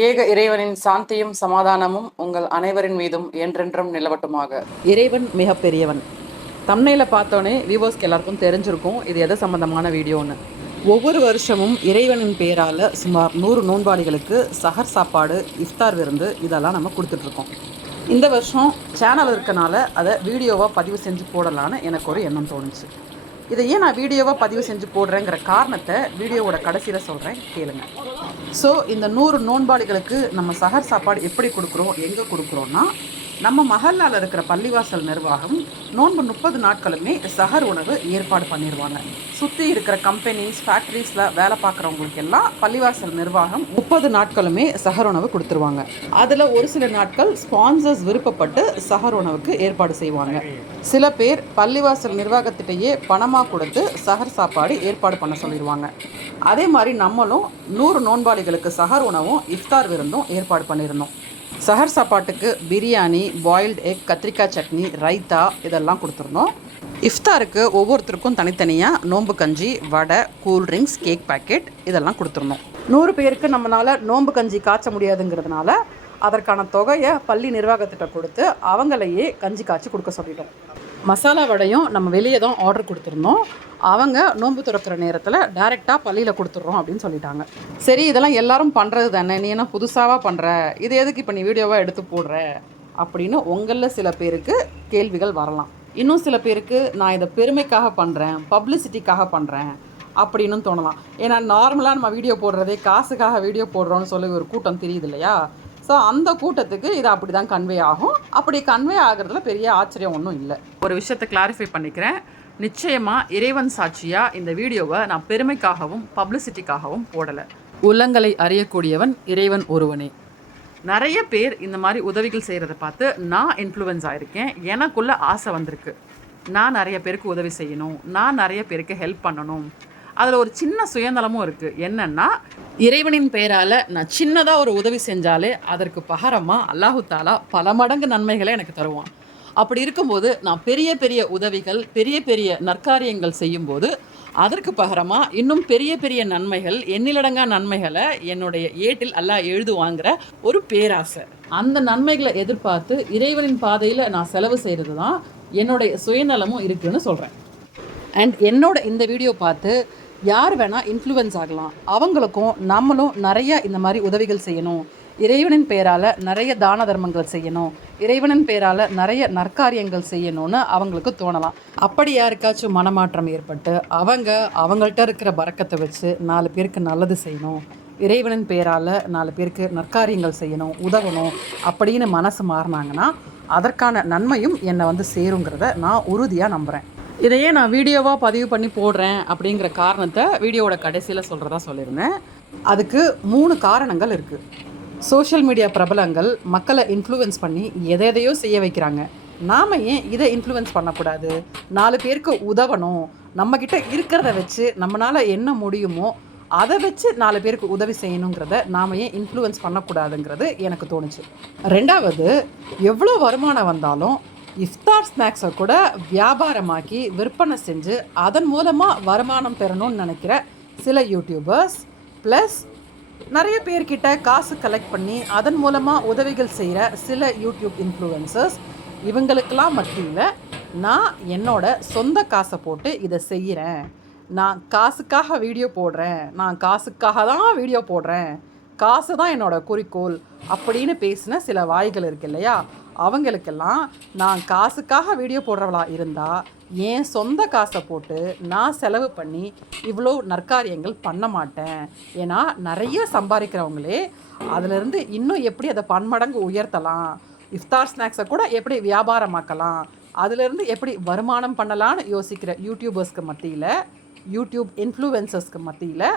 ஏக இறைவனின் சாந்தியும் சமாதானமும் உங்கள் அனைவரின் மீதும் என்றென்றும் நிலவட்டுமாக. இறைவன் மிகப்பெரியவன். தம்னையில் பார்த்தோன்னே வீவோஸ்க்கு எல்லாருக்கும் தெரிஞ்சிருக்கும் இது எதை சம்பந்தமான வீடியோன்னு ஒவ்வொரு வருஷமும் இறைவனின் பேரால் சுமார் நூறு நோன்பாளிகளுக்கு சஹர் சாப்பாடு இஃப்தார் விருந்து இதெல்லாம் நம்ம கொடுத்துட்ருக்கோம். இந்த வருஷம் சேனல் இருக்கனால அதை வீடியோவாக பதிவு செஞ்சு போடலான்னு எனக்கு ஒரு எண்ணம் தோணுச்சு. இதை ஏன் நான் வீடியோவாக பதிவு செஞ்சு போடுறேங்கிற காரணத்தை வீடியோவோட கடைசியில் சொல்கிறேன் கேளுங்க. ஸோ இந்த நூறு நோன்பாளிகளுக்கு நம்ம சகர் சாப்பாடு எப்படி கொடுக்குறோம் எங்கே கொடுக்குறோன்னா நம்ம மஹல்லாவில் இருக்கிற பள்ளிவாசல் நிர்வாகம் நோன்பு முப்பது நாட்களுமே சஹர் உணவு ஏற்பாடு பண்ணிடுவாங்க சுற்றி இருக்கிற கம்பெனிஸ் ஃபேக்ட்ரிஸில் வேலை பார்க்குறவங்களுக்கு எல்லாம் பள்ளிவாசல் நிர்வாகம் முப்பது நாட்களுமே சஹர் உணவு கொடுத்துருவாங்க. அதில் ஒரு சில நாட்கள் ஸ்பான்சர்ஸ் விருப்பப்பட்டு சஹர் உணவுக்கு ஏற்பாடு செய்வாங்க. சில பேர் பள்ளிவாசல் நிர்வாகத்திட்டேயே பணமாக கொடுத்து சஹர் சாப்பாடு ஏற்பாடு பண்ண சொல்லிடுவாங்க அதே மாதிரி நம்மளும் நூறு நோன்பாளிகளுக்கு சஹர் உணவும் இஃப்தார் விருந்தும் ஏற்பாடு பண்ணியிருந்தோம் சஹர் சாப்பாட்டுக்கு பிரியாணி பாயில்டு எக் கத்திரிக்காய் சட்னி ரைத்தா இதெல்லாம் கொடுத்துருந்தோம். இஃப்தாருக்கு ஒவ்வொருத்தருக்கும் தனித்தனியாக நோம்பு கஞ்சி வடை கூல்ட்ரிங்க்ஸ் கேக் பாக்கெட் இதெல்லாம் கொடுத்துருந்தோம். நூறு பேருக்கு நம்மளால் நோம்பு கஞ்சி காய்ச்ச முடியாதுங்கிறதுனால அதற்கான தொகையை பள்ளி நிர்வாகத்திட்ட கொடுத்து அவங்களையே கஞ்சி காய்ச்சி கொடுக்க சொல்லிட்டோம். மசாலா வடையும் நம்ம வெளியே தான் ஆர்டர் கொடுத்துருந்தோம். அவங்க நோன்பு திறக்கிற நேரத்தில் டைரெக்டாக பள்ளியில் கொடுத்துட்றோம் அப்படின்னு சொல்லிட்டாங்க. சரி இதெல்லாம் எல்லாரும் பண்ணுறது தானே? நீ என்ன புதுசாவாக பண்ணுற இது எதுக்கு இப்போ நீ வீடியோவாக எடுத்து போடுற? அப்படின்னு உங்களில் சில பேருக்கு கேள்விகள் வரலாம். இன்னும் சில பேருக்கு நான் இதை பெருமைக்காக பண்ணுறேன் பப்ளிசிட்டிக்காக பண்ணுறேன் அப்படின்னு தோணலாம். ஏன்னா நார்மலாக நம்ம வீடியோ போடுறதே காசுக்காக வீடியோ போடுறோன்னு சொல்லி ஒரு கூட்டம் தெரியுது இல்லையா? ஸோ அந்த கூட்டத்துக்கு இது அப்படி தான் கன்வே ஆகும். அப்படி கன்வே ஆகிறதுல பெரிய ஆச்சரியம் ஒன்றும் இல்லை. ஒரு விஷயத்தை கிளாரிஃபை பண்ணிக்கிறேன். நிச்சயமாக இறைவன் சாட்சியாக இந்த வீடியோவை நான் பெருமைக்காகவும் பப்ளிசிட்டிக்காகவும் போடலை. உலங்களை அறியக்கூடியவன் இறைவன் ஒருவனே. நிறைய பேர் இந்த மாதிரி உதவிகள் செய்கிறத பார்த்து நான் இன்ஃப்ளூயன்ஸ் ஆயிருக்கேன். எனக்குள்ள ஆசை வந்திருக்கு. நான் நிறைய பேருக்கு உதவி செய்யணும். நான் நிறைய பேருக்கு ஹெல்ப் பண்ணணும். அதில் ஒரு சின்ன சுயநலமும் இருக்குது என்னன்னா இறைவனின் பெயரால் நான் சின்னதாக ஒரு உதவி செஞ்சாலே அதற்கு பகரமாக அல்லாஹு தாலா பல மடங்கு நன்மைகளை எனக்கு தருவான். அப்படி இருக்கும்போது நான் பெரிய பெரிய உதவிகள் பெரிய பெரிய நற்காரியங்கள் செய்யும்போது அதற்கு பகரமாக இன்னும் பெரிய பெரிய நன்மைகள் எண்ணிலடங்கா நன்மைகளை என்னுடைய ஏட்டில் அல்லாஹ் எழுதுவாங்கிற ஒரு பேராசை. அந்த நன்மைகளை எதிர்பார்த்து இறைவனின் பாதையில் நான் செலவு செய்கிறது தான் என்னுடைய சுயநலமும் இருக்குதுன்னு சொல்கிறேன் அண்ட் என்னோட இந்த வீடியோ பார்த்து யார் வேணால் இன்ஃப்ளூயன்ஸ் ஆகலாம். அவங்களுக்கும் நம்மளும் நிறைய இந்த மாதிரி உதவிகள் செய்யணும். இறைவனின் பெயரால் நிறைய தான தர்மங்கள் செய்யணும். இறைவனின் பெயரால் நிறைய நற்காரியங்கள் செய்யணும்னு அவங்களுக்கு தோணலாம். அப்படி யாருக்காச்சும் மனமாற்றம் ஏற்பட்டு அவங்க அவங்கள்ட்ட இருக்கிற பறக்கத்தை வச்சு நாலு பேருக்கு நல்லது செய்யணும். இறைவனின் பெயரால் நாலு பேருக்கு நற்காரியங்கள் செய்யணும் உதவணும் அப்படின்னு மனசு மாறினாங்கன்னா அதற்கான நன்மையும் என்னை வந்து சேருங்கிறத நான் உறுதியாக நம்புகிறேன் இதையே நான் வீடியோவாக பதிவு பண்ணி போடுறேன் அப்படிங்கிற காரணத்தை வீடியோவோட கடைசியில் சொல்கிறதா சொல்லியிருந்தேன். அதுக்கு மூணு காரணங்கள் இருக்குது சோஷியல் மீடியா பிரபலங்கள் மக்களை இன்ஃப்ளூயன்ஸ் பண்ணி எதை எதையோ செய்ய வைக்கிறாங்க. நாம் ஏன் இதை இன்ஃப்ளூயன்ஸ் பண்ணக்கூடாது? நாலு பேருக்கு உதவணும். நம்மக்கிட்ட இருக்கிறத வச்சு நம்மளால் என்ன முடியுமோ அதை வச்சு நாலு பேருக்கு உதவி செய்யணுங்கிறத நாம் ஏன் இன்ஃப்ளூயன்ஸ் பண்ணக்கூடாதுங்கிறது எனக்கு தோணுச்சு. ரெண்டாவது எவ்வளோ வருமானம் வந்தாலும் இஃப்தார் ஸ்நாக்ஸை கூட வியாபாரமாக்கி விற்பனை செஞ்சு அதன் மூலமாக வருமானம் பெறணும்னு நினைக்கிற சில யூடியூபர்ஸ் ப்ளஸ் நிறைய பேர்கிட்ட காசு கலெக்ட் பண்ணி அதன் மூலமாக உதவிகள் செய்கிற சில யூடியூப் இன்ஃப்ளூயன்சர்ஸ் இவங்களுக்கெல்லாம் மத்தியில் நான் என்னோட சொந்த காசை போட்டு இதை செய்கிறேன் நான் காசுக்காக வீடியோ போடுறேன். நான் காசுக்காக தான் வீடியோ போடுறேன். காசு தான் என்னோடய குறிக்கோள் அப்படின்னு பேசின சில வாய்கள் இருக்கு இல்லையா? அவங்களுக்கெல்லாம் நான் காசுக்காக வீடியோ போடுறவளா இருந்தால் என் சொந்த காசை போட்டு நான் செலவு பண்ணி இவ்வளோ நற்காரியங்கள் பண்ண மாட்டேன். ஏன்னா நிறைய சம்பாதிக்கிறவங்களே அதிலிருந்து இன்னும் எப்படி அதை பன்மடங்கு உயர்த்தலாம்? இஃப்தார் ஸ்நாக்ஸை கூட எப்படி வியாபாரமாக்கலாம்? அதிலிருந்து எப்படி வருமானம் பண்ணலான்னு யோசிக்கிற யூடியூபர்ஸ்க்கு மத்தியில் யூடியூப் இன்ஃப்ளூயன்சர்ஸ்க்கு மத்தியில்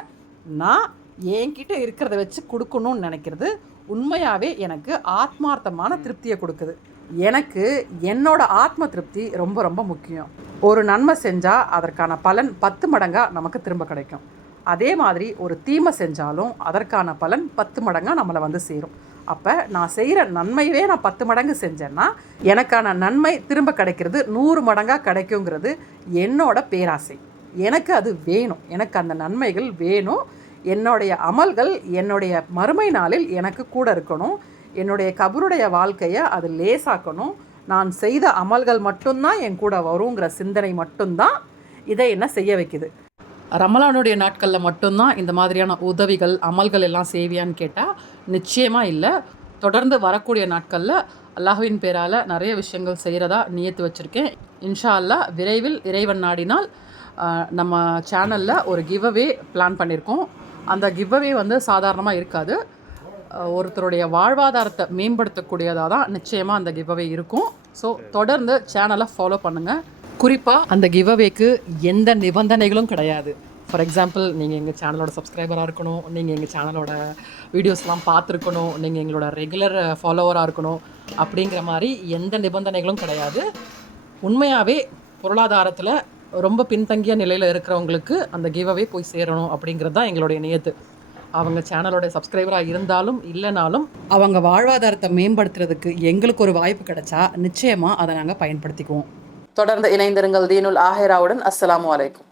நான் என்கிட்ட இருக்கிறத வச்சு கொடுக்கணும்னு நினைக்கிறது உண்மையாகவே எனக்கு ஆத்மார்த்தமான திருப்தியை கொடுக்குது. எனக்கு என்னோட ஆத்ம திருப்தி ரொம்ப ரொம்ப முக்கியம். ஒரு நன்மை செஞ்சால் அதற்கான பலன் பத்து மடங்காக நமக்கு திரும்ப கிடைக்கும். அதே மாதிரி ஒரு தீமை செஞ்சாலும் அதற்கான பலன் பத்து மடங்காக நம்மளை வந்து சேரும். அப்போ நான் செய்கிற நன்மையவே நான் பத்து மடங்கு செஞ்சேன்னா எனக்கான நன்மை திரும்ப கிடைக்கிறது நூறு மடங்காக கிடைக்குங்கிறது என்னோட பேராசை. எனக்கு அது வேணும். எனக்கு அந்த நன்மைகள் வேணும். என்னுடைய அமல்கள் என்னுடைய மறுமை நாளில் எனக்கு கூட இருக்கணும். என்னுடைய கபருடைய வாழ்க்கையை அது லேசாக்கணும். நான் செய்த அமல்கள் மட்டும்தான் என் கூட வருங்கிற சிந்தனை மட்டும்தான் இதை என்ன செய்ய வைக்குது. ரமலானுடைய நாட்களில் மட்டும்தான் இந்த மாதிரியான உதவிகள் அமல்கள் எல்லாம் செய்வியான்னு கேட்டால் நிச்சயமாக இல்லை. தொடர்ந்து வரக்கூடிய நாட்களில் அல்லாஹுவின் பேரால் நிறைய விஷயங்கள் செய்கிறதா நியத்து வச்சுருக்கேன். இன்ஷா அல்லாஹ் விரைவில் இறைவன் நாடினால் நம்ம சேனலில் ஒரு கிவ்அவே பிளான் பண்ணியிருக்கோம் அந்த கிவ்அவே வந்து சாதாரணமாக இருக்காது. ஒருத்தருடைய வாழ்வாதாரத்தை மேம்படுத்தக்கூடியதாக தான் நிச்சயமாக அந்த கிவ்அவே இருக்கும். ஸோ தொடர்ந்து சேனலை ஃபாலோ பண்ணுங்கள் குறிப்பாக அந்த கிவ்அவேக்கு எந்த நிபந்தனைகளும் கிடையாது. ஃபார் எக்ஸாம்பிள் நீங்கள் எங்கள் சேனலோட சப்ஸ்கிரைபராக இருக்கணும் நீங்கள் எங்கள் சேனலோட வீடியோஸ்லாம் பார்த்துருக்கணும் நீங்கள் எங்களோட ரெகுலர் ஃபாலோவராக இருக்கணும் அப்படிங்கிற மாதிரி எந்த நிபந்தனைகளும் கிடையாது. உண்மையாகவே பொருளாதாரத்தில் ரொம்ப பின்தங்கிய நிலையில் இருக்கிறவங்களுக்கு அந்த கிவ்அவே போய் சேரணும் அப்படிங்கிறது தான் எங்களுடைய நியத்து. அவங்க சேனலோட சப்ஸ்கிரைபராக இருந்தாலும் இல்லைனாலும் அவங்க வாழ்வாதாரத்தை மேம்படுத்துறதுக்கு எங்களுக்கு ஒரு வாய்ப்பு கிடைச்சா நிச்சயமாக அதை நாங்கள் பயன்படுத்திக்குவோம். தொடர்ந்து இணைந்திருங்கள் தீனுல் ஆஹிராவுடன். அஸ்லாம் அலைக்கும்.